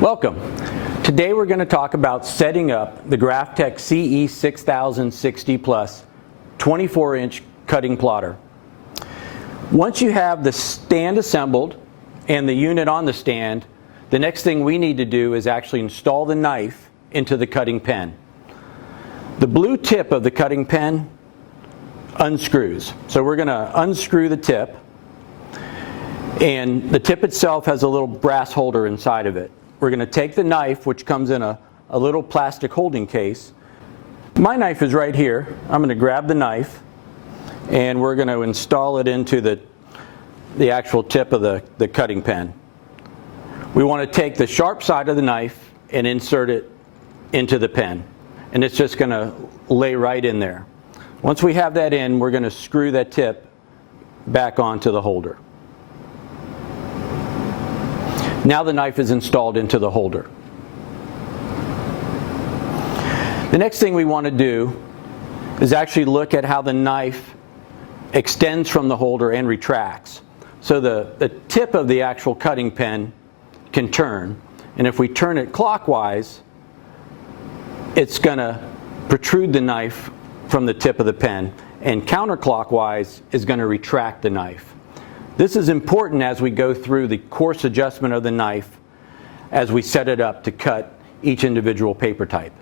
Welcome. Today we're going to talk about setting up the Graphtec CE6060 Plus 24-inch cutting plotter. Once you have the stand assembled and the unit on the stand, the next thing we need to do is actually install the knife into the cutting pen. The blue tip of the cutting pen unscrews. So we're going to unscrew the tip, and the tip itself has a little brass holder inside of it. We're going to take the knife, which comes in a little plastic holding case. My knife is right here. I'm going to grab the knife, and we're going to install it into the actual tip of the cutting pen. We want to take the sharp side of the knife and insert it into the pen, and it's just going to lay right in there. Once we have that in, we're going to screw that tip back onto the holder. Now the knife is installed into the holder. The next thing we want to do is actually look at how the knife extends from the holder and retracts. So the tip of the actual cutting pen can turn, and if we turn it clockwise, it's going to protrude the knife from the tip of the pen, and counterclockwise is going to retract the knife. This is important as we go through the coarse adjustment of the knife as we set it up to cut each individual paper type.